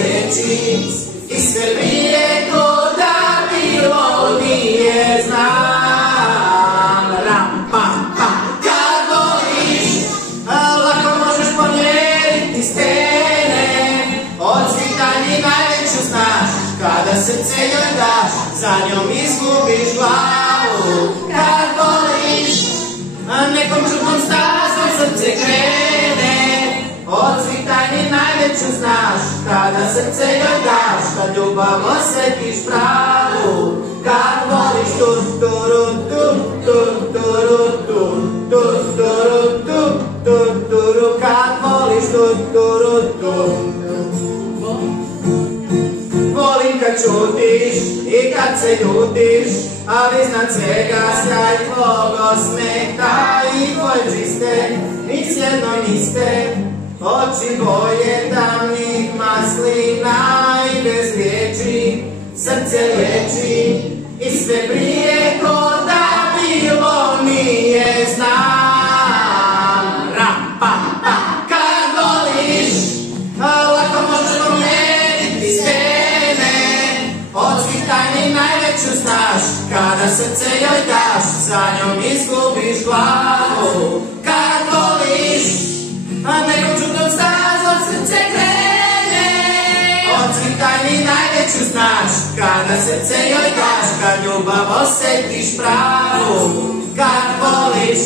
liječi i sve prije ko da bilo nije znam. Ram, pam, pam. Kad voliš, lako možeš pomjeriti stene, od cvitanji najveću znaš, kada srce joj daš, za njom izgubiš glavu. Kad voliš, nekom čudnom stazom srce krene, od svih tajni najveću znaš, kada srce joj daš, kad ljubav osjetiš pravu. Kad voliš kad voliš volim kad čutiš i kad se ljutiš, ali iznad svega sjaj tvog osmeha i tvoje čiste, nič jedno niste, oči boje tamnih maslina i bez riječi srce liječi i sve prije ko da bilo nije znam. Ram, pam, pam. Kad voliš, lako možeš pomjeriti stene, od svih tajni najveću znaš, kada srce joj daš, za njom izgubiš glavu. Kad voliš, nekom čudnom stazom srce krene, od svih tajni najveću znaš, kada srce joj daš, kad ljubav osjetiš pravu. Kad voliš,